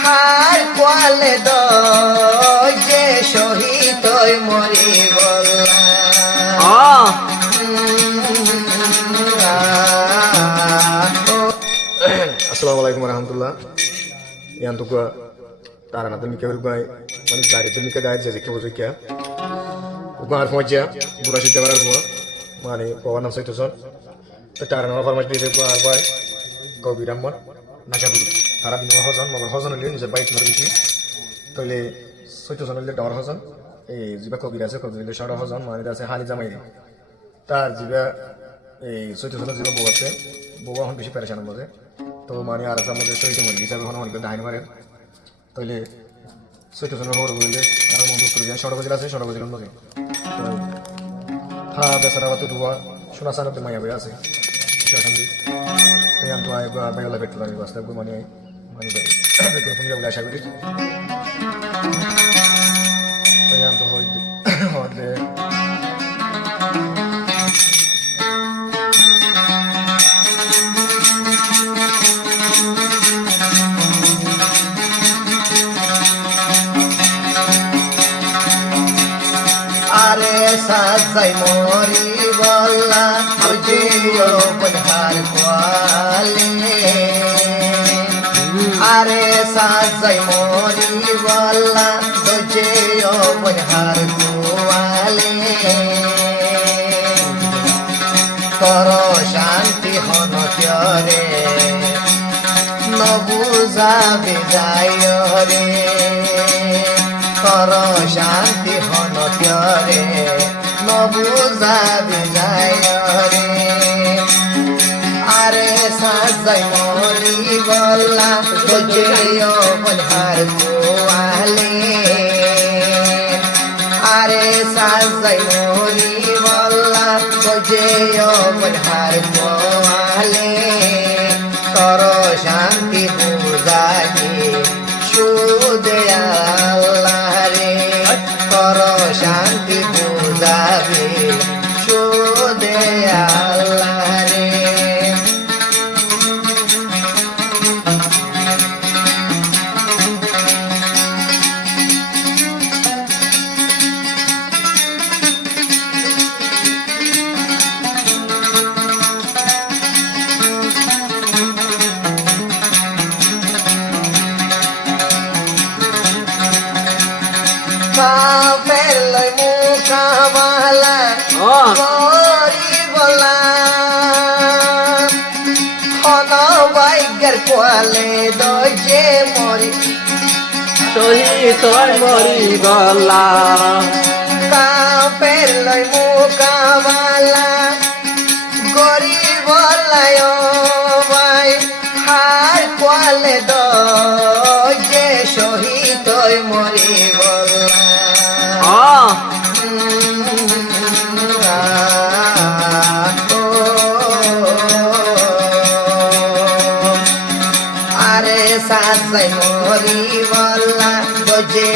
হার কোয়ালে দ যে শহীদ মরি বললা আসসালামু আলাইকুম রহমতুল্লাহ ইয়ান তো তারা না তুমি কেউ গায় মানে গাড়ি তুমি কে গায় যে কেউ যে কে উপহার পৌঁছা বুড়া শিখতে পারার পর মানে বাবার নাম সৈতসন তো তারা নাম ফরমাইশ দিয়ে দেবো আর ভাই গৌবীরাম্মন নাশাবুরি তারা বিনিময় হজন মগর হজন হলে নিজের বাইক মার বেশি তাহলে সৈতসন হলে ডর হজন এই যিবা কবির আছে কবির হলে সড় হজন মানে আছে হালি জামাই তার যিবা এই সৈতসনের যিবা বউ আছে বউ এখন বেশি পেরেশানের মধ্যে তো মানে আর আছে আমাদের শহীদ মরি হিসাবে এখন অনেক দাহিনী মারেন তাইলে সৈতসনের খবর বললে আর মন উত্তর যায় সড়ক জেলা আছে সড়ক জেলার মধ্যে হ্যাঁ বেচারা তো ধোয়া শোনা সারাতে মাইয়া বই আছে তাই আমি তো বাইলা পেট্রো লাগে বাস্তা মানে মানে ফোন যাবো আশা করি তাই আমি তো হয়তো আরে সাজাই মরি বললা যে বনহার কোয়ালে আরে সাজাই মরি বললা যে বনহার কোয়ালে কর শান্তি হন রে নবুজাবে যায় রে কর শান্তি হন রে নবুজাবে যায় রে আরে সাজাই মরি বললা যে বনহার কোয়ালে আরে সাজাই মরি বললা যে বনহার কোয়ালে কর শান্তি বুঝাগে সুদে আল্লাহ রে কর শান্তি বুঝাবে সুদে আল্লাহ রে ফেলই মুখাবালা করি বলা হন বাইকের কোয়ালে দই যে মরি শহীদ মরি গলা ফেলই মুখাবালা গরি বলায় ভাই হার কোয়ালে দই যে শহীদ মরি বলা আরে সাজাই মরি বললা যে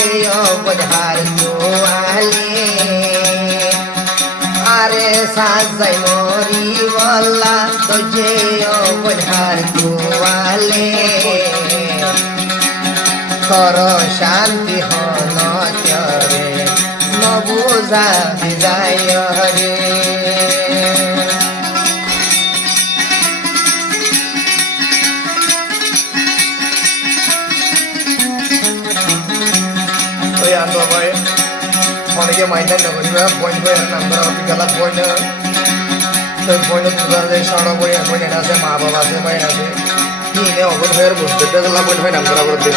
বনহার কোয়ালে আরে সাজাই মরি বললা যে বনহার কোয়ালে কর শান্তি হন রে নবুজা বিজয় রে অনেকে মাইন্ডার নগরিবা বইন বই নাম ধরা বিকালা বইন বইন তুলালে সড় বই বইন আছে মা বাবা আছে বইন আছে কি নে অবর হয়ে বুঝতে গেলা বইন বই নাম ধরা বলতে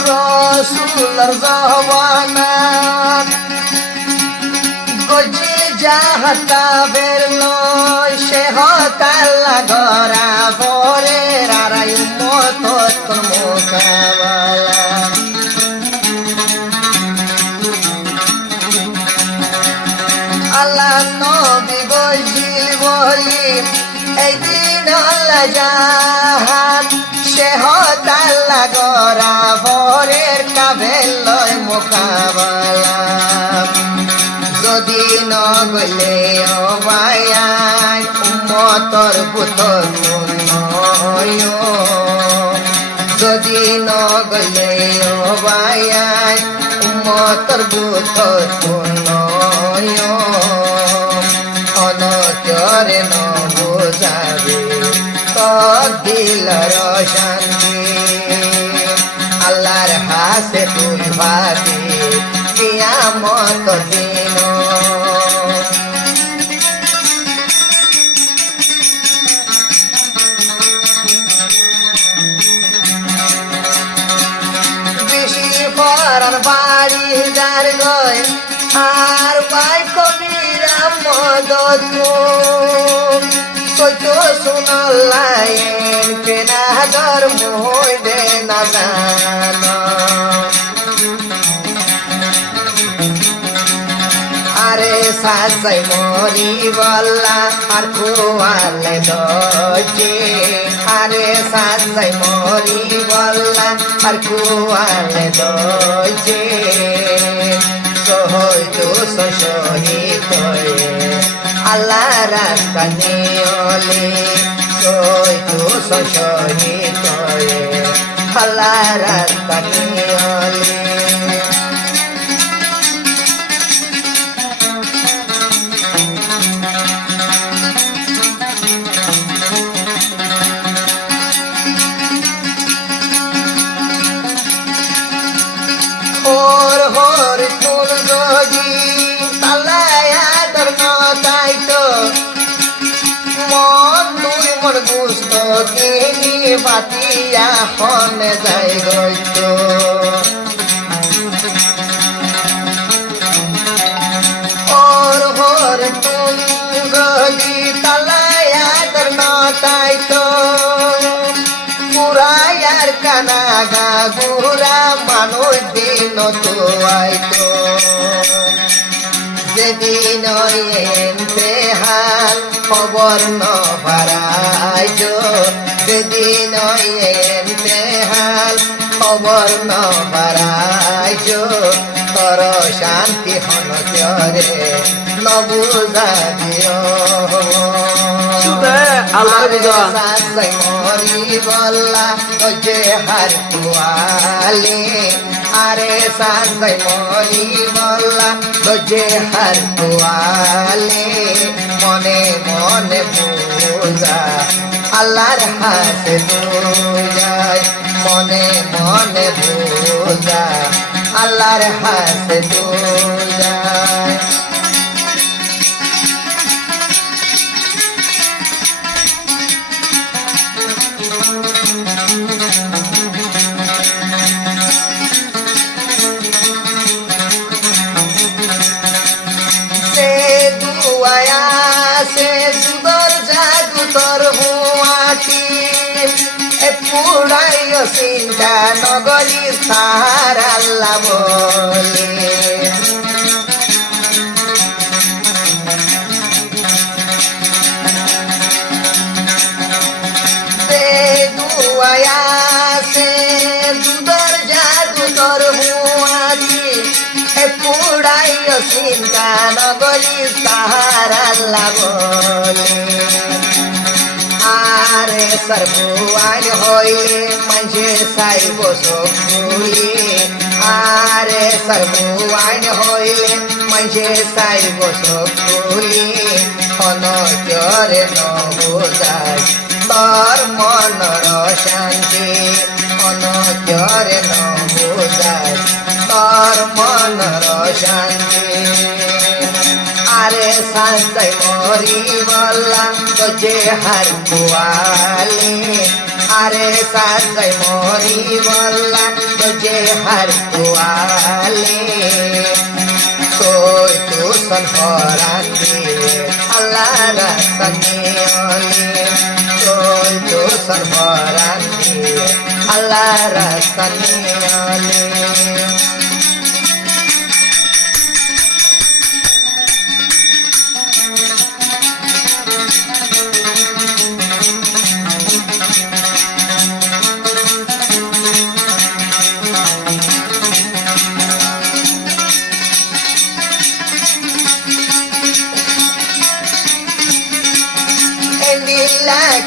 রসুলের জওয়ানাত গজি যাহাতা বেরলো সে হতাল্লা গরা ভরে রারাই মত তোর মোকাবালা বলি এই দিন জাহান সে হতাল্লা গরা ভরের কাভেল লয় মোকাবালা যদি নগলে অবায়ান উম্মতর পুতর নয় যদি নগলে অবায়ান উম্মতর পুতর নয় অনচরে ন বোঝাবে দিলর শান্তি আল্লাহর হাসে তুই ভাবি কিয়ামত দিন বেশি পরার বাড়ি যার গয় আর পাই কবিরা মদত সৈতো শুনলাইন কেনা ধর্ম হইবে না জানা আরে সাজাই মরি বল্লা আর কুয়ালে দজে আরে সাজাই মরি বল্লা আর কুয়ালে দজে সহই তো শহীদ আল্লাহ রাস্তা নিয়লে সই তো শহীদ আল্লাহ রাস্তা নিয়লে হর হর তোর গজি তালায়া ধর্ম তাই তো মন তুই মন গুস্ত কিনি বাতিয়া হনে যাই গইত হর হর তোর গজি তালায়া ধর্ম তাই তো পুরায়ার কানা গা গুরা মানুষ দিন তো আইতো যেদিন এনতে হাল খবর ন ভারাইছ যেদিন এনতে হাল খবর ন ভারাইছ তর শান্তি হনচরে নবুজাবিও আল্লাহর বুঝা সাজাই মরি বল্লা যে হার কুয়ালে আরে সাজাই মরি বল্লা যে হার কুয়ালে মনে মনে পূজা আল্লাহর হাতে পূজায় মনে মনে পূজা আল্লাহর হাতে পূজায় সে দুদর জাদু তোর হুয়াটি পুরাইও চিন্তা নগরী সার আল্লাহ বলে সে দুদর জাদু তোর হুয়াটি পুরাইও চিন্তা নগরী সার আল্লাহ বলে আরে সর্বুয়ান হইলে মাঝে সাইব সকুলি আরে সর্বুয়ান হইলে মাঝে সাইব সকুলি অনচরে নবুজাই তোর মনর শান্তি অনচরে নবুজাই তোর মনর শান্তি আরে সাজাই মরি বল্লা তো যে হার কুয়ালে আরে সাজাই মরি বল্লা তো যে হার কুয়ালে তোর তুষন হরাতে আল্লাহ রাসানিয়লে তোর তুষন হরাতে আল্লাহ রাসানিয়লে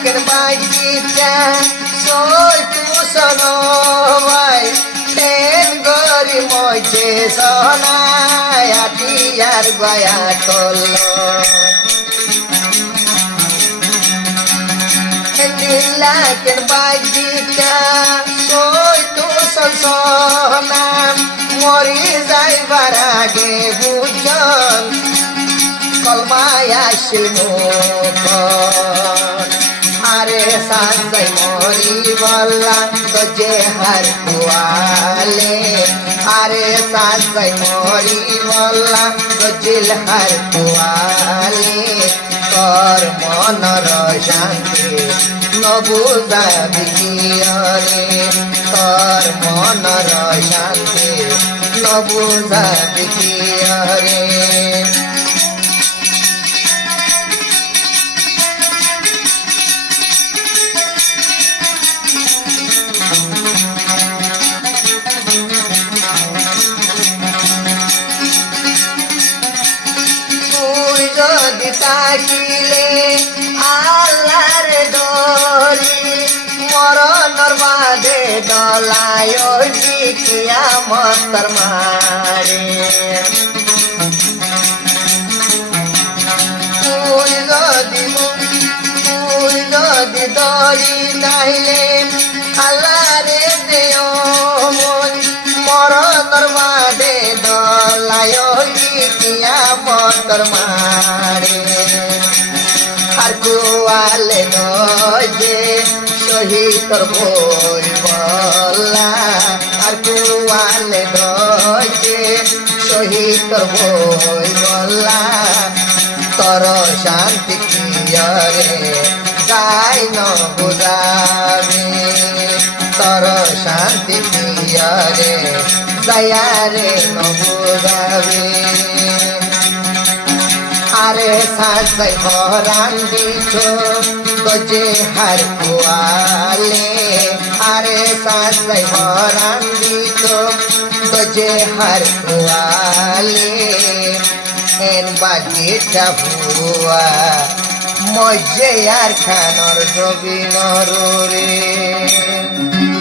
কেন বাইজিটা সই তু সনবাই তেন গরি মজে সনায় আটিয়ার গয়া তল নীলা কেন বাইজিটা সই তু সনাম মরি যাইবার আগে বুঝন কলমায় আসিল মুখ আরে সাজাই মরি বল্লা তো যে হার কুয়ালে আরে সাজাই মরি বল্লা তো জিল হার কুয়ালে তোর মনর শান্তি নবুজাবি কিয়রে তোর মনর শান্তি নবুজাবি কিয়রে যদি তাকিলে আল্লাহর ডরি মরণর বাদে ডলায় কিয়ামতর মারে তুই যদি ডরি তাইলে আল্লাহরে দেও মন মরণর বাদে ডলায় কিয়ামতর মারে আর কুয়ালে নজে শহীদর বই বলা আর কুয়ালে নজে শহীদর বই বলা তর শান্তি কিয়রে গাই ন বুঝাবে তর শান্তি কিয়রে দয়ারে ন বুঝাবে আরে সাজাই হরান দিছ গজে হার কুয়ালে আরে সাজাই হরান দিছ গজে হার কুয়ালে এন বাগিটা ভুয়া মজে আর খানর জবি নরে